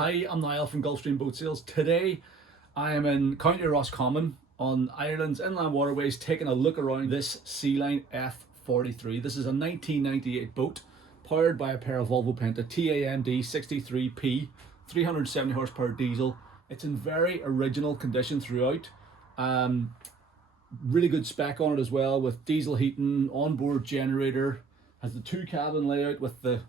Hi, I'm Niall from Gulfstream Boat Sales. Today I am in County Roscommon on Ireland's inland waterways taking a look around this Sealine F43. This is a 1998 boat powered by a pair of Volvo Penta TAMD 63P 370 horsepower diesel. It's in very original condition throughout. Really good spec on it as well, with diesel heating, onboard generator, has the two cabin layout with the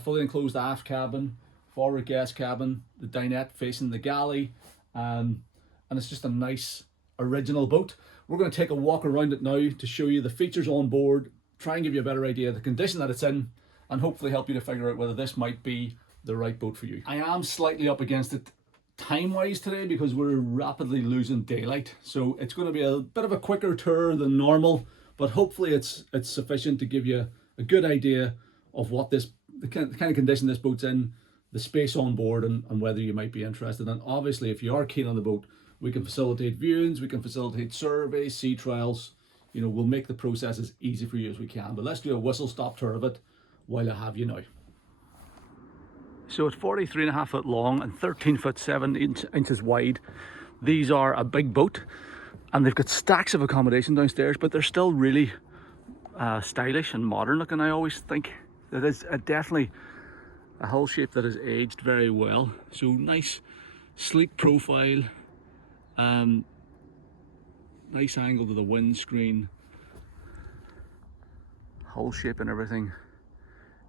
fully enclosed aft cabin, forward guest cabin, the dinette facing the galley, and it's just a nice original boat. We're going to take a walk around it now to show you the features on board, try and give you a better idea of the condition that it's in, and hopefully help you to figure out whether this might be the right boat for you. I am slightly up against it time-wise today because we're rapidly losing daylight, so it's going to be a bit of a quicker tour than normal, but hopefully it's sufficient to give you a good idea of what the kind of condition this boat's in, the space on board, and whether you might be interested. And obviously, if you are keen on the boat, we can facilitate viewings, we can facilitate surveys, sea trials. You know, we'll make the process as easy for you as we can. But let's do a whistle-stop tour of it while I have you now. So it's 43.5 foot long and 13 foot 7 inches wide. These are a big boat, and they've got stacks of accommodation downstairs, but they're still really stylish and modern looking. I always think that is definitely a hull shape that has aged very well. So nice sleek profile, nice angle to the windscreen, hull shape and everything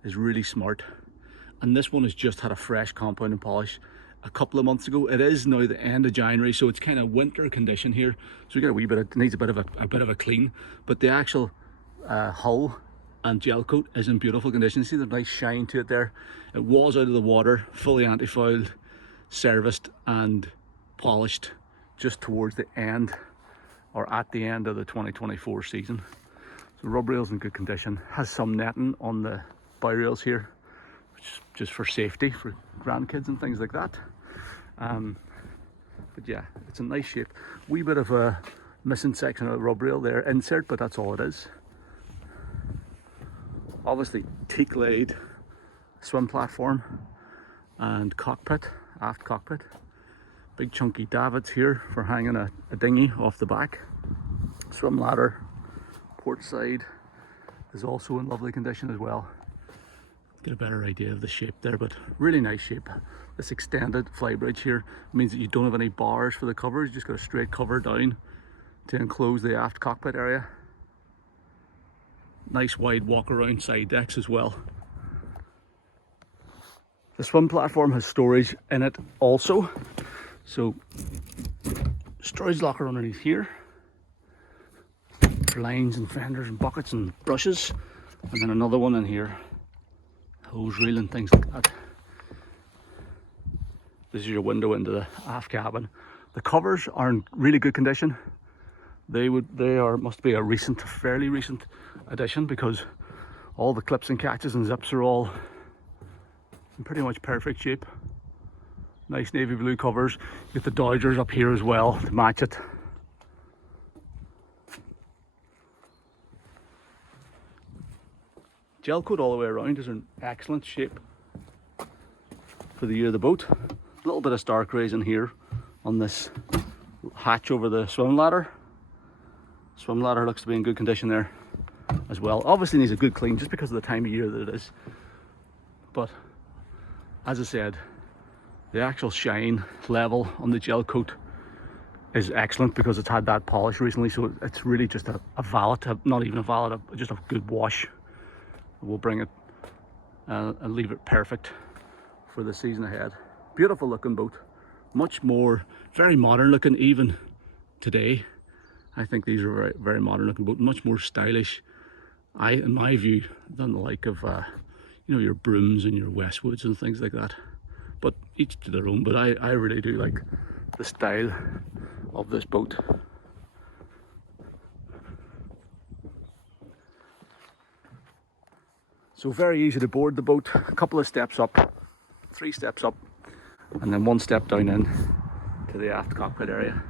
is really smart. And this one has just had a fresh compound and polish a couple of months ago. It is now the end of January, so it's kind of winter condition here, so we get a wee bit of, it needs a bit of a clean, but the actual hull and gel coat is in beautiful condition. See the nice shine to it there. It was out of the water, fully anti-fouled, serviced and polished just towards the end, or at the end of the 2024 season. So rub rails in good condition. Has some netting on the bow rails here, which is just for safety for grandkids and things like that. But yeah, it's a nice shape. Wee bit of a missing section of the rub rail there, insert, but that's all it is. Obviously teak laid swim platform and cockpit, aft cockpit. Big chunky davits here for hanging a dinghy off the back. Swim ladder, port side is also in lovely condition as well. Get a better idea of the shape there, but really nice shape. This extended flybridge here means that you don't have any bars for the covers, you just got a straight cover down to enclose the aft cockpit area. Nice wide walk around side decks as well. The swim platform has storage in it also, so storage locker underneath here for lines and fenders and buckets and brushes, and then another one in here, hose reel and things like that. This is your window into the aft cabin. The covers are in really good condition. Must be a fairly recent addition, because all the clips and catches and zips are all in pretty much perfect shape. Nice navy blue covers. You get the dodgers up here as well to match it. Gel coat all the way around is in excellent shape for the year of the boat. A little bit of stark rays in here on this hatch over the swim ladder. Swim ladder looks to be in good condition there as well. Obviously needs a good clean just because of the time of year that it is. But as I said, the actual shine level on the gel coat is excellent because it's had that polish recently. So it's really just a valet, not even a valet, just a good wash. We'll bring it and leave it perfect for the season ahead. Beautiful looking boat. Much more, very modern looking even today. I think these are very, very modern looking boat, much more stylish, in my view, than the like of you know, your Brooms and your Westwoods and things like that. But each to their own. But I really do like the style of this boat. So very easy to board the boat. A couple of steps up, 3 steps up, and then 1 step down in to the aft cockpit area.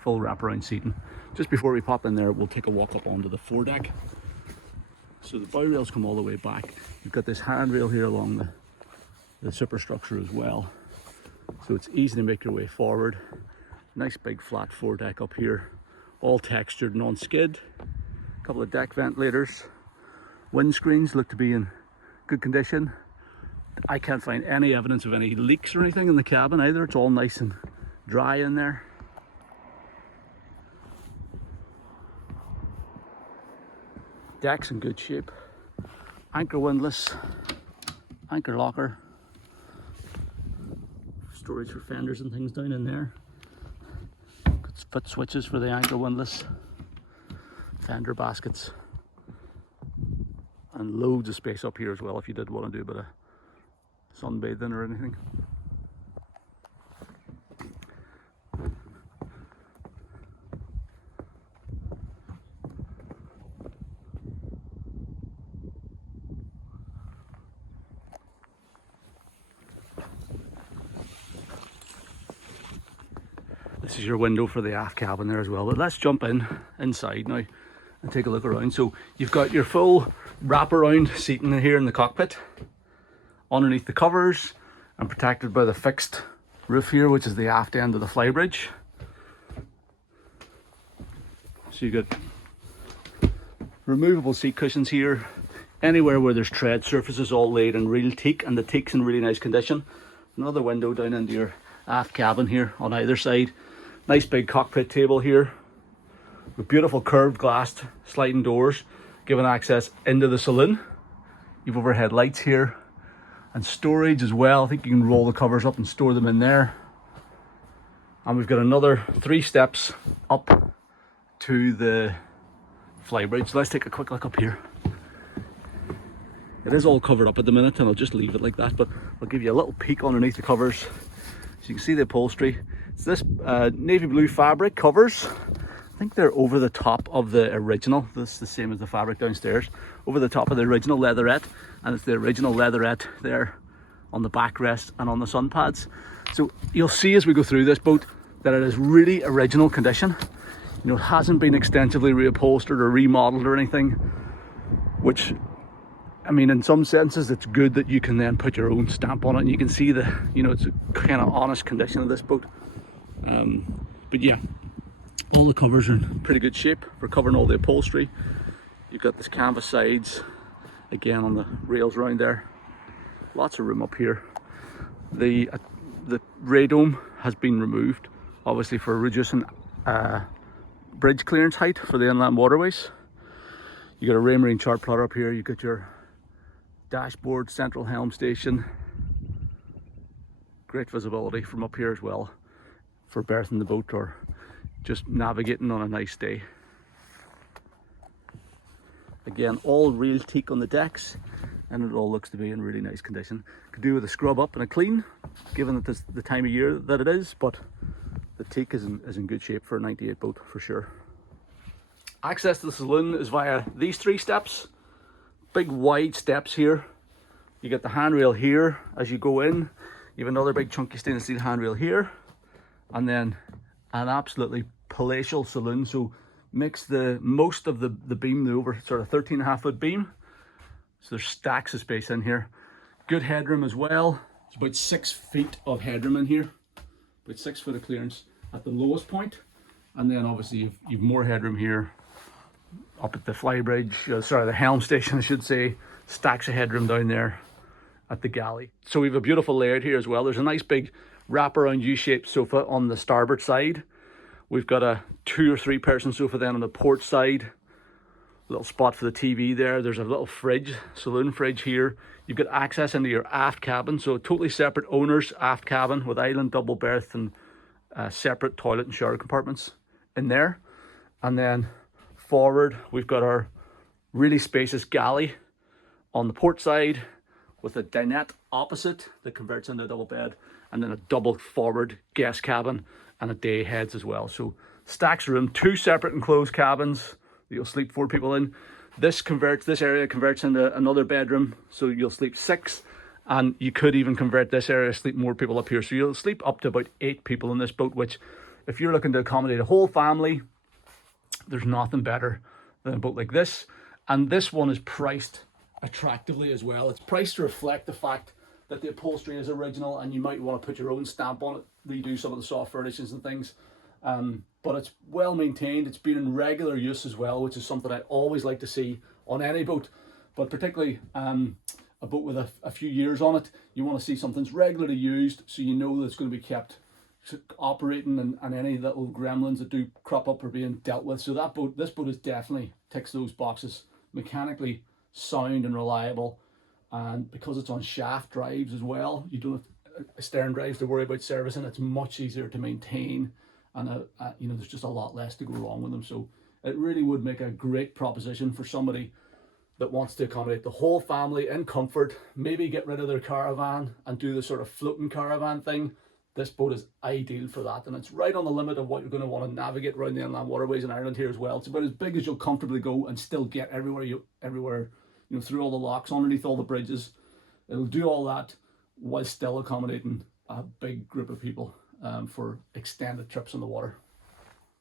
Full wraparound seating. Just before we pop in there, we'll take a walk up onto the foredeck. So the bow rails come all the way back. You've got this handrail here along the superstructure as well. so it's easy to make your way forward. Nice big flat foredeck up here, all textured non-skid. A couple of deck ventilators. Windscreens look to be in good condition. I can't find any evidence of any leaks or anything in the cabin either. It's all nice and dry in there. Deck's in good shape. Anchor windlass, anchor locker, storage for fenders and things down in there. Good foot switches for the anchor windlass, fender baskets, and loads of space up here as well if you did want to do a bit of sunbathing or anything. This is your window for the aft cabin there as well, but let's jump inside now and take a look around. So you've got your full wraparound seating here in the cockpit, underneath the covers and protected by the fixed roof here, which is the aft end of the flybridge. So you got removable seat cushions here. Anywhere where there's tread surfaces all laid in real teak, and the teak's in really nice condition. Another window down into your aft cabin here on either side. Nice big cockpit table here with beautiful curved glass sliding doors giving access into the saloon. You've overhead lights here and storage as well. I think you can roll the covers up and store them in there. And we've got another 3 steps up to the flybridge. Let's take a quick look up here. It is all covered up at the minute, and I'll just leave it like that, but I'll give you a little peek underneath the covers so you can see the upholstery. It's this navy blue fabric covers. I think they're over the top of the original. This is the same as the fabric downstairs. Over the top of the original leatherette, and it's the original leatherette there on the backrest and on the sun pads. So you'll see as we go through this boat that it is really original condition. You know, it hasn't been extensively reupholstered or remodeled or anything, which, I mean, in some senses it's good that you can then put your own stamp on it, and you can see the, you know, it's a kind of honest condition of this boat. But yeah, all the covers are in pretty good shape. We're covering all the upholstery. You've got this canvas sides again on the rails around there. Lots of room up here. The radome has been removed, obviously for reducing bridge clearance height for the inland waterways. You got a Raymarine chart plotter up here. You got your dashboard, central helm station. Great visibility from up here as well for berthing the boat or just navigating on a nice day. Again, all real teak on the decks, and it all looks to be in really nice condition. Could do with a scrub up and a clean, given that this is the time of year that it is, but the teak is in good shape for a 98 boat for sure. Access to the saloon is via these 3 steps. Big wide steps here. You get the handrail here as you go in. You have another big chunky stainless steel handrail here, and then an absolutely palatial saloon. So makes the most of the beam, the over sort of 13.5 foot beam. So there's stacks of space in here. Good headroom as well. It's about 6 feet of headroom in here. About 6 foot of clearance at the lowest point. And then obviously you've more headroom here up at the flybridge, the helm station I should say. Stacks of headroom down there at the galley. So we have a beautiful layout here as well. There's a nice big wraparound U-shaped sofa on the starboard side. We've got a 2 or 3 person sofa then on the port side. A little spot for the TV there. There's a little fridge, saloon fridge here. You've got access into your aft cabin, so totally separate owners aft cabin with island double berth and separate toilet and shower compartments in there. And then forward we've got our really spacious galley on the port side with a dinette opposite that converts into a double bed, and then a double forward guest cabin and a day heads as well. So stacks of room, 2 separate enclosed cabins that you'll sleep 4 people in. This area converts into another bedroom, so you'll sleep 6, and you could even convert this area, sleep more people up here. So you'll sleep up to about 8 people in this boat, which if you're looking to accommodate a whole family, there's nothing better than a boat like this. And this one is priced attractively as well. It's priced to reflect the fact that the upholstery is original, and you might want to put your own stamp on it, redo some of the soft furnishings and things. But it's well maintained. It's been in regular use as well, which is something I always like to see on any boat, but particularly a boat with a few years on it. You want to see something's regularly used, so you know that it's going to be kept operating, and any little gremlins that do crop up are being dealt with. So this boat is definitely ticks those boxes. Mechanically sound and reliable, and because it's on shaft drives as well, you don't have stern drives to worry about servicing. It's much easier to maintain, and you know, there's just a lot less to go wrong with them. So it really would make a great proposition for somebody that wants to accommodate the whole family in comfort, maybe get rid of their caravan and do the sort of floating caravan thing. This boat is ideal for that, and it's right on the limit of what you're going to want to navigate around the inland waterways in Ireland here as well. It's about as big as you'll comfortably go and still get everywhere, you know, through all the locks, underneath all the bridges. It'll do all that while still accommodating a big group of people for extended trips on the water.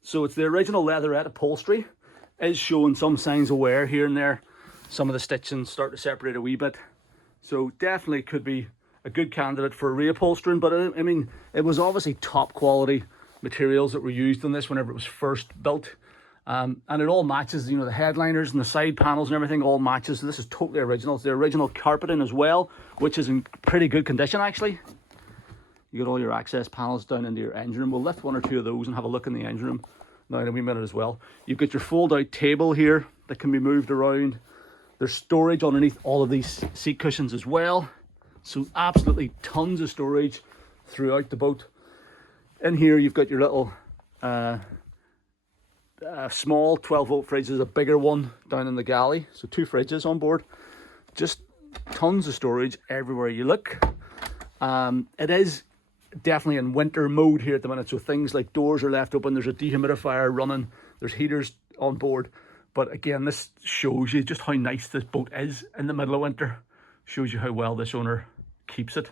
So it's the original leatherette upholstery. Is showing some signs of wear here and there. Some of the stitching start to separate a wee bit. So definitely could be a good candidate for reupholstering, but I mean, it was obviously top quality materials that were used in this whenever it was first built, and it all matches. You know, the headliners and the side panels and everything all matches. So this is totally original. It's the original carpeting as well, which is in pretty good condition actually. You got all your access panels down into your engine room. We'll lift one or two of those and have a look in the engine room now in a wee minute as well. You've got your fold out table here that can be moved around. There's storage underneath all of these seat cushions as well. So absolutely tons of storage throughout the boat. In here you've got your little small 12-volt fridge. There's a bigger one down in the galley. So 2 fridges on board. Just tons of storage everywhere you look. It is definitely in winter mode here at the minute. So things like doors are left open. There's a dehumidifier running. There's heaters on board. But again, this shows you just how nice this boat is in the middle of winter. Shows you how well this owner keeps it.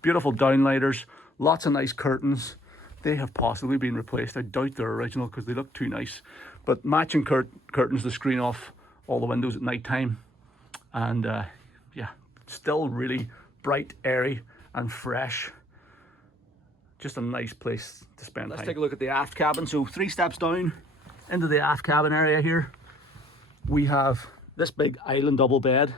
Beautiful downlighters, lots of nice curtains. They have possibly been replaced. I doubt they're original because they look too nice. But matching curtains to screen off all the windows at night time. And yeah, still really bright, airy and fresh. Just a nice place to spend time. Let's take a look at the aft cabin. So 3 steps down into the aft cabin area here. We have this big island double bed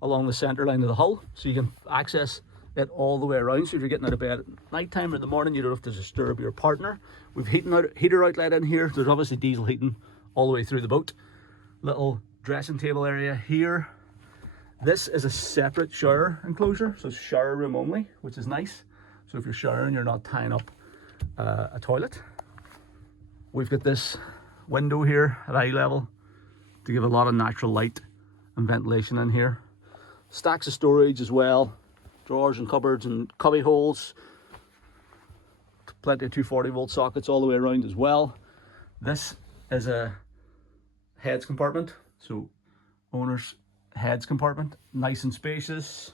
along the center line of the hull, so you can access it all the way around. So if you're getting out of bed at night time or in the morning, you don't have to disturb your partner. We've heater outlet in here. There's obviously diesel heating all the way through the boat. Little dressing table area here. This is a separate shower enclosure, so it's shower room only, which is nice. So if you're showering, you're not tying up a toilet. We've got this window here at eye level to give a lot of natural light and ventilation in here. Stacks of storage as well, drawers and cupboards and cubby holes. Plenty of 240-volt sockets all the way around as well. This is a heads compartment, so owner's heads compartment, nice and spacious.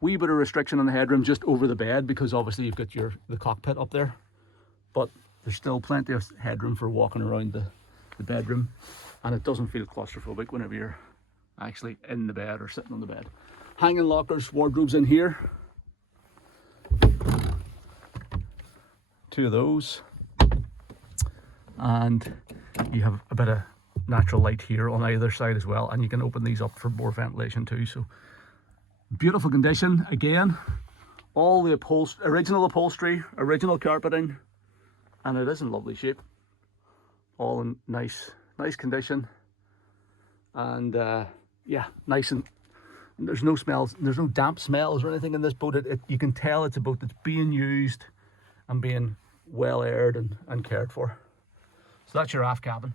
Wee bit of restriction on the headroom just over the bed because obviously you've got the cockpit up there, but there's still plenty of headroom for walking around the bedroom, and it doesn't feel claustrophobic whenever you're actually in the bed or sitting on the bed. Hanging lockers, wardrobes in here. 2 of those, and you have a bit of natural light here on either side as well, and you can open these up for more ventilation too. So beautiful condition again, all the original upholstery, original carpeting, and it is in lovely shape, all in nice condition. And yeah, nice, and there's no smells, there's no damp smells or anything in this boat. You can tell it's a boat that's being used and being well aired and cared for. So that's your aft cabin.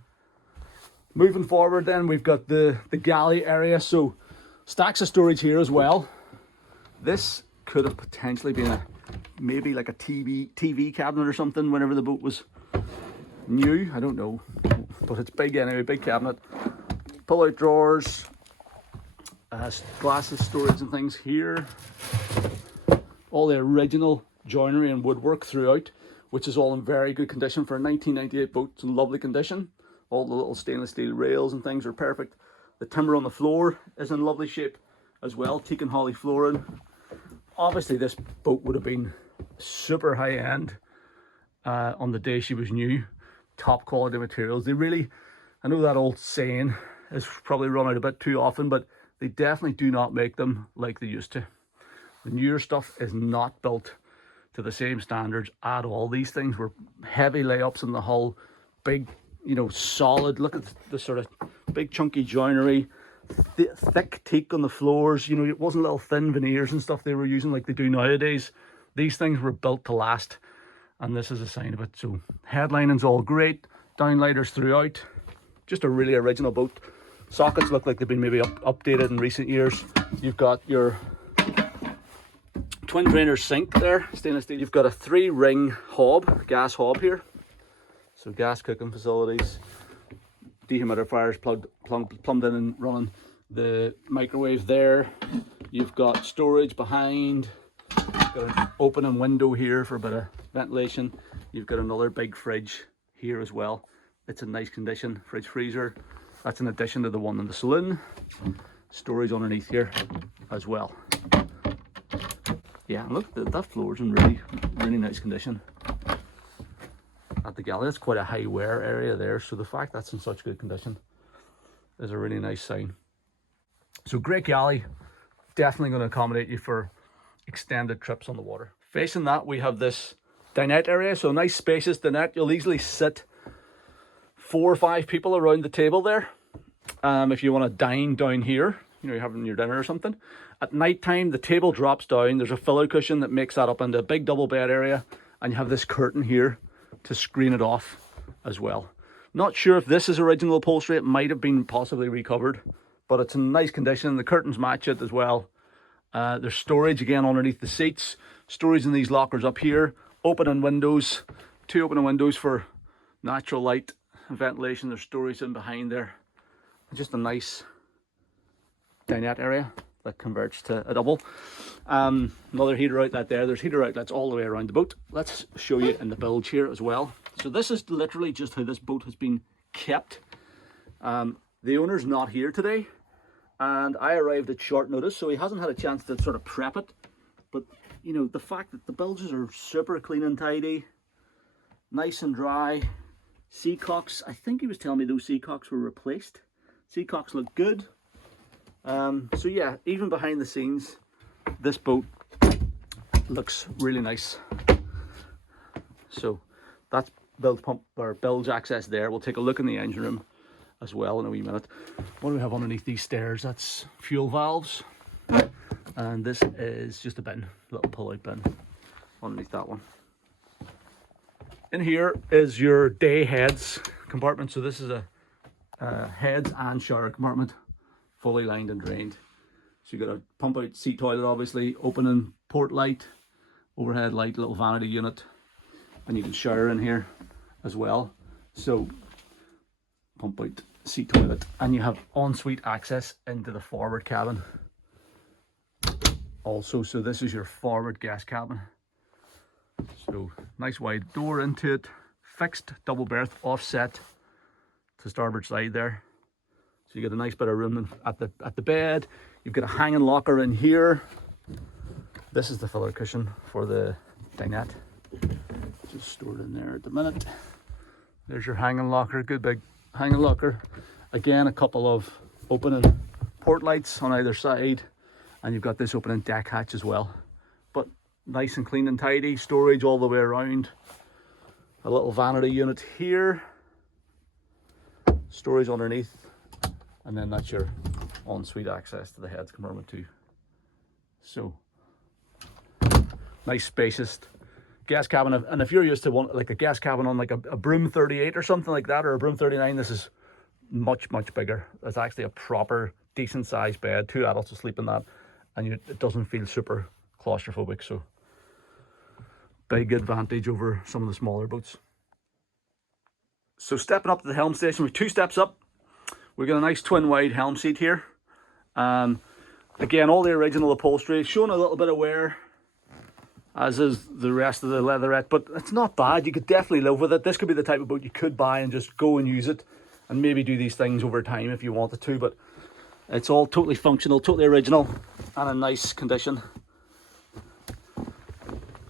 Moving forward then, we've got the galley area. So stacks of storage here as well. This could have potentially been maybe like a TV cabinet or something whenever the boat was new. I don't know, but it's big anyway, big cabinet. Pull out drawers, glasses storage and things here. All the original joinery and woodwork throughout, which is all in very good condition for a 1998 boat. It's in lovely condition. All the little stainless steel rails and things are perfect. The timber on the floor is in lovely shape as well, teak and holly flooring. Obviously this boat would have been super high end on the day she was new. Top quality materials. They really, I know that old saying is probably run out a bit too often, but they definitely do not make them like they used to. The newer stuff is not built to the same standards at all. These things were heavy layups in the hull, big, you know, solid. Look at the sort of big chunky joinery, thick teak on the floors. You know, it wasn't little thin veneers and stuff they were using like they do nowadays. These things were built to last, and this is a sign of it. So headlining's all great, downlighters throughout. Just a really original boat. Sockets look like they've been maybe updated in recent years. You've got your twin drainer sink there, stainless steel. You've got a 3-ring hob, gas hob here. So gas cooking facilities, dehumidifiers plumbed in and running. The microwave there. You've got storage behind. You've got an opening window here for a bit of ventilation. You've got another big fridge here as well. It's in nice condition, fridge freezer. That's in addition to the one in the saloon. Storage underneath here as well. Yeah, look, that floor's in really nice condition. At the galley, that's quite a high wear area there, so the fact that's in such good condition is a really nice sign. So great galley, definitely going to accommodate you for extended trips on the water. Facing that, we have this dinette area, so nice spacious dinette. You'll easily sit 4 or 5 people around the table there. If you want to dine down here, you know, you're having your dinner or something. At night time, the table drops down. There's a pillow cushion that makes that up into a big double bed area, and you have this curtain here to screen it off as well. Not sure if this is original upholstery. It might have been possibly recovered, but it's in nice condition. The curtains match it as well. There's storage again underneath the seats. Storage in these lockers up here. Opening windows. 2 opening windows for natural light and ventilation. There's storage in behind there. Just a nice dinette area that converts to a double. Another heater outlet there. There's heater outlets all the way around the boat. Let's show you in the bilge here as well. So this is literally just how this boat has been kept. The owner's not here today, and I arrived at short notice, so he hasn't had a chance to sort of prep it. But you know, the fact that the bilges are super clean and tidy, nice and dry. Seacocks, I think he was telling me those seacocks were replaced. Seacocks look good. So yeah, even behind the scenes, this boat looks really nice. So that's bilge pump or bilge access there. We'll take a look in the engine room as well in a wee minute. What do we have underneath these stairs? That's fuel valves. And this is just a bin, little pull-out bin underneath that one. In here is your day heads compartment. So this is a heads and shower compartment, fully lined and drained. So you got a pump out seat toilet, obviously, opening port light, overhead light, little vanity unit, and you can shower in here as well. So pump out seat toilet, and you have ensuite access into the forward cabin also. So this is your forward guest cabin. So nice wide door into it, fixed double berth offset to starboard side there. So you get a nice bit of room at the bed. You've got a hanging locker in here. This is the filler cushion for the dinette. Just stored in there at the minute. There's your hanging locker, good big hanging locker. Again, a couple of opening port lights on either side, and you've got this opening deck hatch as well. But nice and clean and tidy. Storage all the way around. A little vanity unit here. Storage underneath, and then that's your ensuite access to the heads compartment too. So nice spacious guest cabin, and if you're used to one like a guest cabin on like a Broom 38 or something like that, or a Broom 39, this is much bigger. It's actually a proper decent sized bed. 2 adults will sleep in that, and it doesn't feel super claustrophobic. So big advantage over some of the smaller boats. So stepping up to the helm station, we've 2 steps up. We've got a nice twin wide helm seat here. Again, all the original upholstery, showing a little bit of wear, as is the rest of the leatherette, but it's not bad. You could definitely live with it. This could be the type of boat you could buy and just go and use it, and maybe do these things over time if you wanted to. But It's all totally functional, totally original, and in nice condition.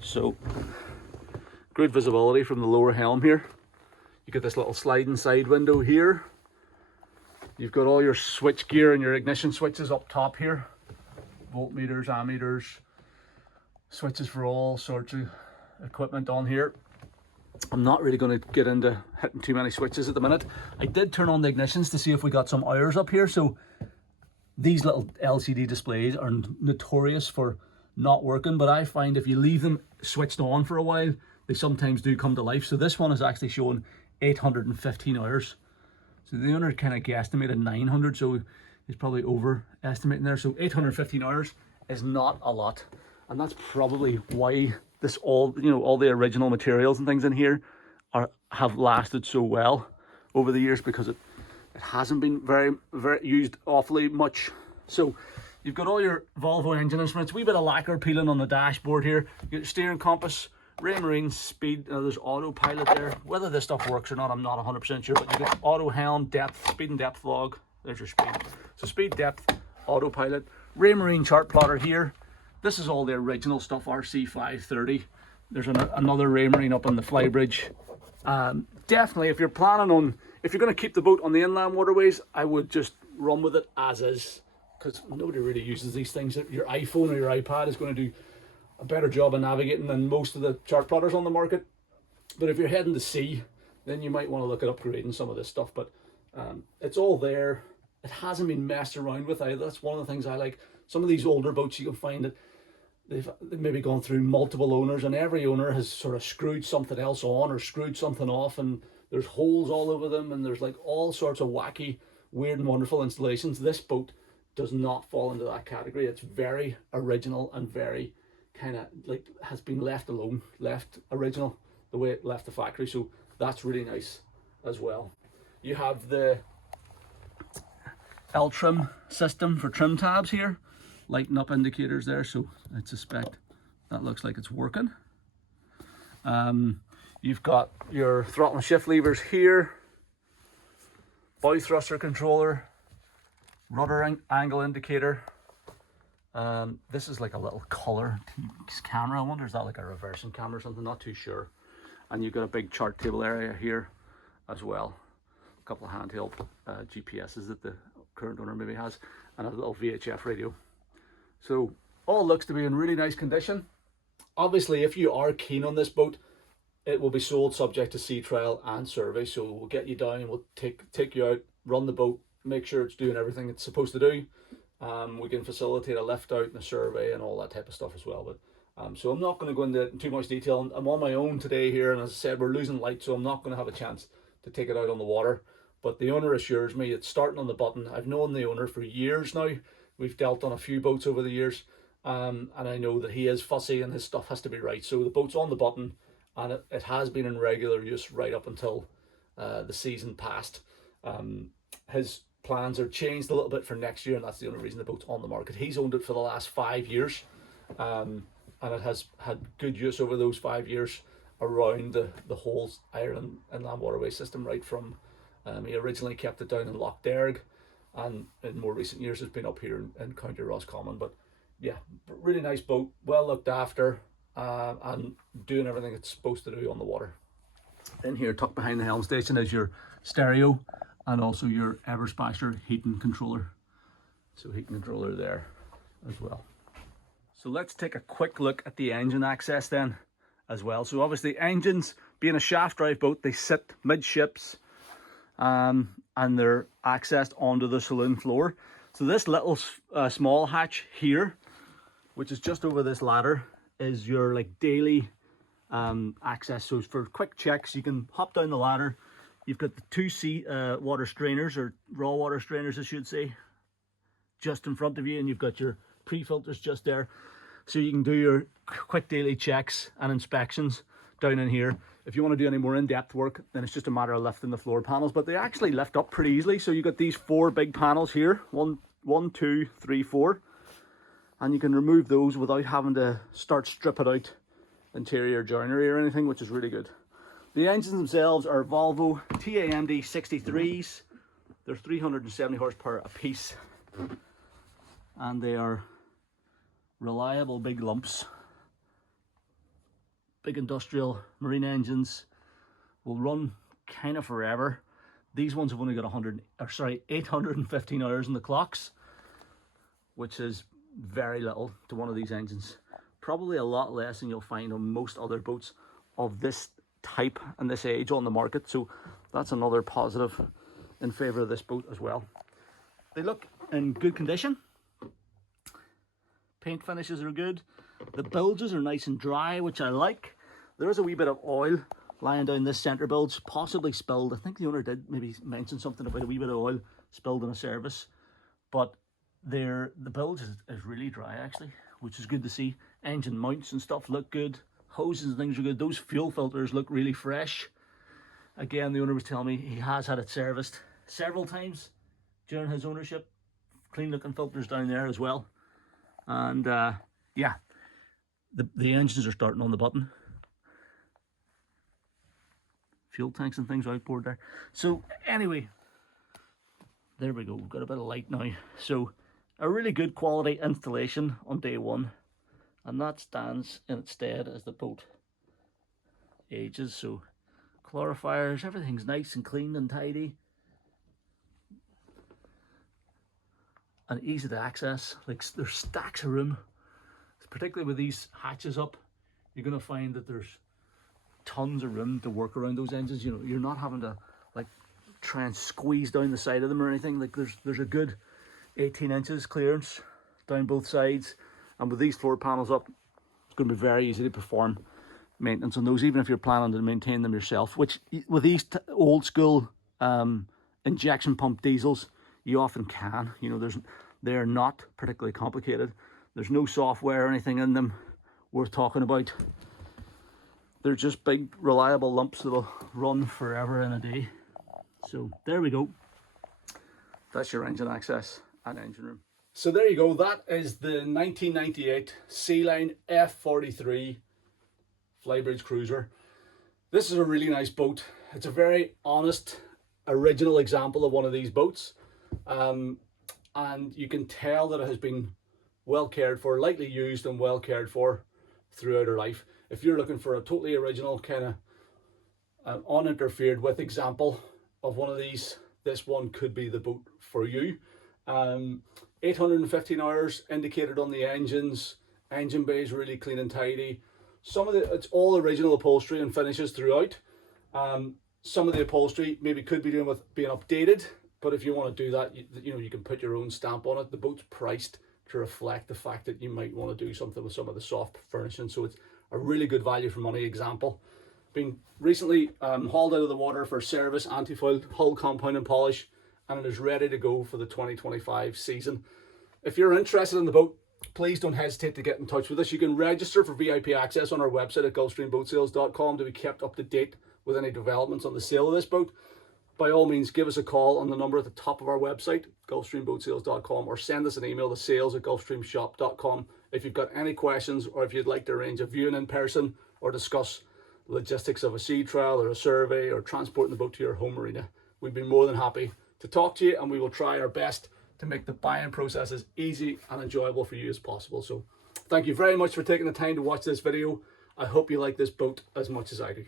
So, good visibility from the lower helm here. You get this little sliding side window here. You've got all your switch gear and your ignition switches up top here. Voltmeters, ammeters, switches for all sorts of equipment on here. I'm not really going to get into hitting too many switches at the minute. I did turn on the ignitions to see if we got some hours up here. So these little LCD displays are notorious for not working, but I find if you leave them switched on for a while, they sometimes do come to life. So this one is actually showing 815 hours. So the owner kind of guesstimated 900, so he's probably overestimating there. So 815 hours is not a lot, and that's probably why this all the original materials and things in here have lasted so well over the years, because it hasn't been very used awfully much. So you've got all your Volvo engine instruments, wee bit of lacquer peeling on the dashboard here. You get your steering compass, Ray Marine speed, there's autopilot there. Whether this stuff works or not, I'm not 100% sure, but you get auto helm, depth, speed and depth log. There's your speed. So speed, depth, autopilot. Ray Marine chart plotter here. This is all the original stuff, RC530. There's another Ray Marine up on the flybridge. Definitely, if you're planning on, if you're going to keep the boat on the inland waterways, I would just run with it as is, because nobody really uses these things. Your iPhone or your iPad is going to do a better job of navigating than most of the chart plotters on the market. But if you're heading to sea, then you might want to look at upgrading some of this stuff. But it's all there. It hasn't been messed around with either. That's one of the things I like. Some of these older boats, you can find that they've maybe gone through multiple owners, and every owner has sort of screwed something else on or screwed something off, and there's holes all over them, and there's like all sorts of wacky, weird and wonderful installations. This boat does not fall into that category. It's very original and very kind of like has been left alone, left original the way it left the factory. So that's really nice as well. You have the L-trim system for trim tabs here, lighting up indicators there, so I suspect that looks like it's working. You've got your throttle and shift levers here, bow thruster controller, rudder angle indicator. This is like a little color camera. I wonder, is that like a reversing camera or something? Not too sure. And you've got a big chart table area here as well. A couple of handheld GPSs that the current owner maybe has, and a little VHF radio. So all looks to be in really nice condition. Obviously, if you are keen on this boat, it will be sold subject to sea trial and survey. So we'll get you down, we'll take you out, run the boat, make sure it's doing everything it's supposed to do. We can facilitate a lift out and a survey and all that type of stuff as well. But so I'm not going to go into too much detail. I'm on my own today here, and as I said, we're losing light, so I'm not going to have a chance to take it out on the water. But the owner assures me it's starting on the button. I've known the owner for years now. We've dealt on a few boats over the years, and I know that he is fussy and his stuff has to be right. So the boat's on the button, and it has been in regular use right up until the season passed. His plans are changed a little bit for next year, and that's the only reason the boat's on the market. He's owned it for the last 5 years, and it has had good use over those 5 years around the whole Ireland inland waterway system, right from he originally kept it down in Loch Derg, and in more recent years it's been up here in County Roscommon. But yeah, really nice boat, well looked after, and doing everything it's supposed to do on the water. In here, tucked behind the helm station, is your stereo and also your Everspasher heating controller. So heating controller there as well. So let's take a quick look at the engine access then as well. So obviously engines, being a shaft drive boat, they sit midships, and they're accessed onto the saloon floor. So this little small hatch here, which is just over this ladder, is your like daily access. So for quick checks, you can hop down the ladder. You've got the two water strainers, or raw water strainers I should say, just in front of you, and you've got your pre-filters just there. So you can do your quick daily checks and inspections down in here. If you want to do any more in-depth work, then it's just a matter of lifting the floor panels, but they actually lift up pretty easily. So you got these 4 big panels here, one, 2, 3, 4, and you can remove those without having to start stripping out interior joinery or anything, which is really good. The engines themselves are Volvo TAMD 63s. They're 370 horsepower a piece. and they are reliable big lumps. Big industrial marine engines will run kind of forever. These ones have only got 815 hours in the clocks, which is very little to one of these engines. Probably a lot less than you'll find on most other boats of this type and this age on the market. So that's another positive in favor of this boat as well. They look in good condition. Paint finishes are good. The bilges are nice and dry, which I like. There is a wee bit of oil lying down this centre bilge, possibly spilled. I think the owner did maybe mention something about a wee bit of oil spilled in a service, but the bilge is really dry actually, which is good to see. Engine mounts and stuff look good. Hoses and things are good. Those fuel filters look really fresh. Again, the owner was telling me he has had it serviced several times during his ownership. Clean looking filters down there as well. And yeah, the engines are starting on the button. Fuel tanks and things are outboard there. So anyway, there we go. We've got a bit of light now. So a really good quality installation on day one, and that stands in its stead as the boat ages. So clarifiers, everything's nice and clean and tidy and easy to access. Like, there's stacks of room, particularly with these hatches up. You're going to find that there's tons of room to work around those engines. You know, you're not having to like try and squeeze down the side of them or anything. Like, there's a good 18 inches clearance down both sides, and with these floor panels up, it's going to be very easy to perform maintenance on those, even if you're planning to maintain them yourself, which with these old school injection pump diesels you often can. You know, they're not particularly complicated. There's no software or anything in them worth talking about. They're just big reliable lumps that'll run forever in a day. So there we go. That's your engine access and engine room. So there you go. That is the 1998 Sealine F43 flybridge cruiser. This is a really nice boat. It's a very honest, original example of one of these boats. And you can tell that it has been well cared for, lightly used and well cared for throughout her life. If you're looking for a totally original kind of uninterfered with example of one of these, this one could be the boat for you. 815 hours indicated on the engines. Engine bay is really clean and tidy. It's all original upholstery and finishes throughout. Some of the upholstery maybe could be doing with being updated, but if you want to do that, you know, you can put your own stamp on it. The boat's priced to reflect the fact that you might want to do something with some of the soft furnishing, so it's a really good value for money example. Been recently hauled out of the water for service, anti-foil, hull compound and polish, and it is ready to go for the 2025 season. If you're interested in the boat, please don't hesitate to get in touch with us. You can register for VIP access on our website at gulfstreamboatsales.com to be kept up to date with any developments on the sale of this boat. By all means, give us a call on the number at the top of our website, gulfstreamboatsales.com, or send us an email to sales@gulfstreamshop.com if you've got any questions, or if you'd like to arrange a viewing in person or discuss logistics of a sea trial or a survey or transporting the boat to your home marina. We'd be more than happy to talk to you, and we will try our best to make the buying process as easy and enjoyable for you as possible. So thank you very much for taking the time to watch this video. I hope you like this boat as much as I do.